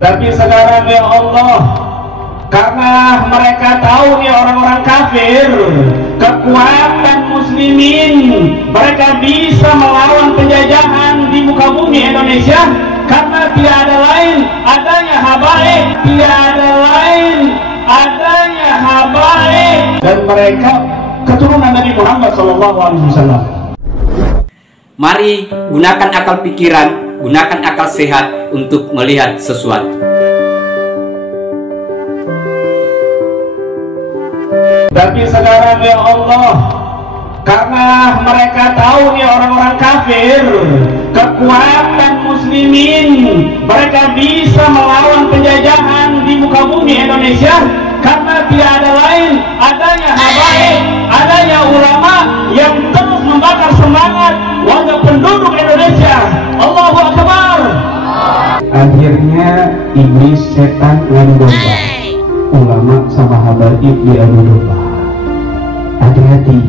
Tapi sekarang ya Allah, karena mereka tahu nih orang-orang kafir kekuatan muslimin, mereka bisa melawan penjajahan di muka bumi Indonesia, karena tidak ada lain adanya habaib, tidak ada lain adanya habaib, dan mereka keturunan Nabi Muhammad SAW. Mari gunakan akal pikiran, gunakan akal sehat untuk melihat sesuatu. Tapi sekarang ya Allah, karena mereka tahu nih orang-orang kafir kekuatan muslimin, mereka bisa melawan penjajahan di muka bumi Indonesia, karena tidak ada lain adanya habaib, adanya ulama yang terus membakar semangat warga penduduk Indonesia. Allahu Akbar. Akhirnya iblis, setan ngadu domba, ulama sama habaib diadu domba. Hati-hati.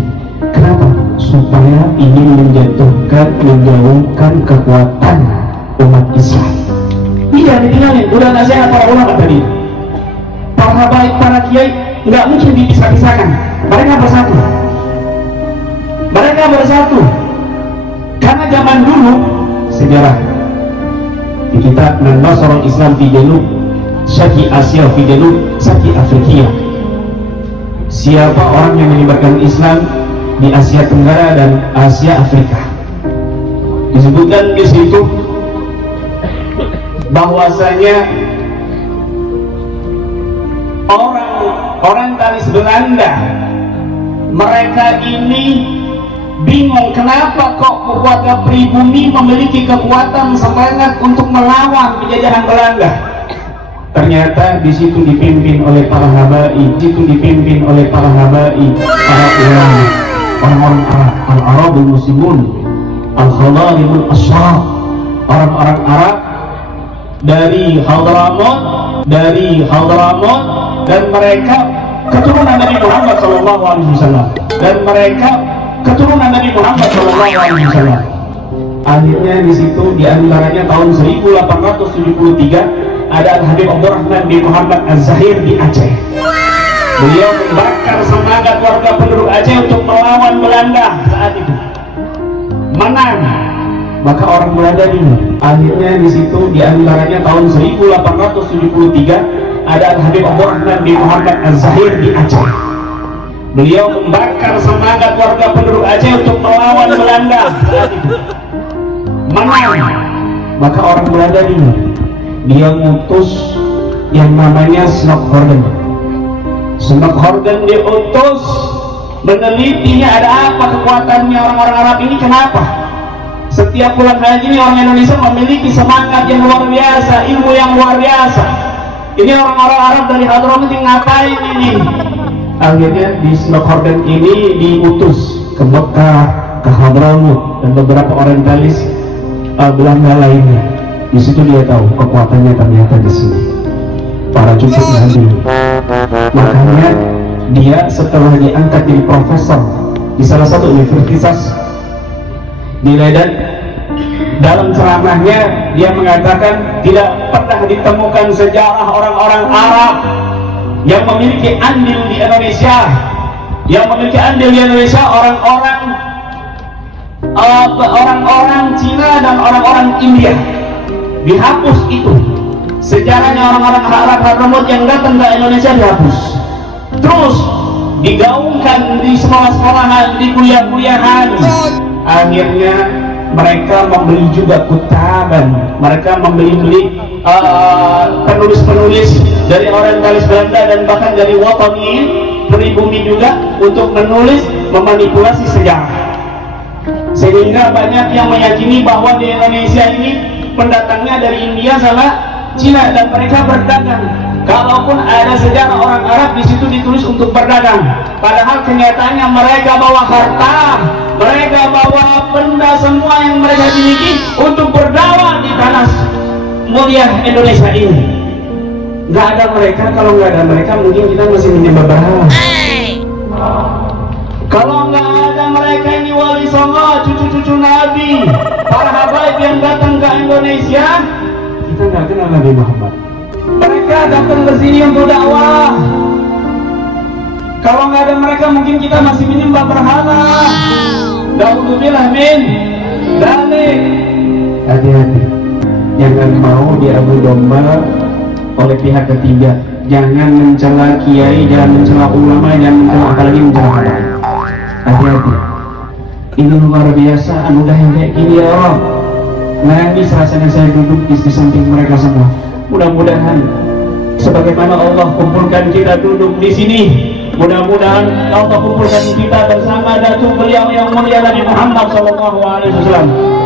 Kenapa? Supaya ingin menjatuhkan, menjauhkan kekuatan umat Islam. Iya, ditinggalin. Udah nggak sehat para ulama tadi. Para habaib, para kiai nggak mungkin dipisah-pisahkan. Mereka bersatu. Mereka bersatu. Karena zaman dulu sejarah di kitab Nasrul Islam fi Janub Syarqi Asia fi Janub Syarqi Afrika, siapa orang yang menyebarkan Islam di Asia Tenggara dan Asia Afrika, disebutkan di situ bahwasanya orang Talis Belanda, mereka ini bingung kenapa kok kekuatan pribumi memiliki kekuatan semangat untuk melawan penjajahan Belanda. Ternyata di situ dipimpin oleh para habaib, para ulama, orang-orang Arab, al-Arabul Muslimun, al-Khadaribul Ashraf, orang-orang Arab dari Hadramaut, dan mereka keturunan Nabi Muhammad SAW, Akhirnya di situ diantaranya tahun 1873 ada Al-Habib Abdurrahman bin Muhammad Az-Zahir di Aceh. Beliau membakar semangat warga penduduk Aceh untuk melawan Belanda saat itu. Menang, maka orang Belanda bingung. Akhirnya di situ diantaranya tahun 1873 ada Al-Habib Abdurrahman bin Muhammad Az-Zahir di Aceh. Beliau membakar semangat warga penduduk Aceh untuk melawan Belanda saat itu. Menang, maka orang Belanda bingung. Dia ngutus yang namanya Snockhorden. Snockhorden diutus menelitinya ada apa kekuatannya orang-orang Arab ini, kenapa setiap bulan haji ini orang Indonesia memiliki semangat yang luar biasa, ilmu yang luar biasa. Ini orang-orang Arab dari Hadramaut ngapain ini? Akhirnya di Snockhorden ini diutus ke Mekah, ke Hadramaut, dan beberapa orientalis Belanda lainnya. Di situ dia tahu kekuatannya ternyata di sini. Para cucu Nabi. Makanya dia setelah diangkat jadi profesor di salah satu universitas di Leiden, dalam ceramahnya dia mengatakan tidak pernah ditemukan sejarah orang-orang Arab yang memiliki andil di Indonesia, orang-orang Cina dan orang-orang India. Dihapus itu sejarahnya orang-orang Arab Hadramaut yang datang ke Indonesia, dihapus. Terus digaungkan di sekolah-sekolahan, di kuliah-kuliahan. Akhirnya mereka membeli juga kutaban, mereka membeli penulis-penulis dari orientalis Belanda dan bahkan dari Wataniyin, pribumi juga, untuk menulis, memanipulasi sejarah. Sehingga banyak yang meyakini bahwa di Indonesia ini pendatangnya dari India sama Cina, dan mereka berdagang. Kalaupun ada sejarah orang Arab di situ ditulis untuk berdagang, padahal kenyataannya mereka bawa harta, mereka bawa benda semua yang mereka miliki untuk berdakwah di tanah mulia Indonesia ini. Nggak ada mereka, kalau nggak ada mereka mungkin kita masih menyembah berhala. Kalau nggak ada mereka ini wali songo, cucu-cucu Nabi, para habaib yang datang ke Indonesia, kita nggak kenal Nabi Muhammad. datang ke sini untuk dakwah. Kalau nggak ada mereka mungkin kita masih menyembah berhala. Alhamdulillah min dalik. Hati-hati, jangan mau diadu domba oleh pihak ketiga. Jangan mencela kiai, jangan mencela ulama, jangan mencela, apalagi mencela habaib. Hati-hati, ini luar biasa anugerah yang kayak gini ya Allah. Nangis rasanya saya duduk di samping mereka semua. Mudah-mudahan sebagaimana Allah kumpulkan kita duduk di sini, mudah-mudahan Allah kumpulkan kita bersama datuk beliau yang mulia Nabi Muhammad SAW.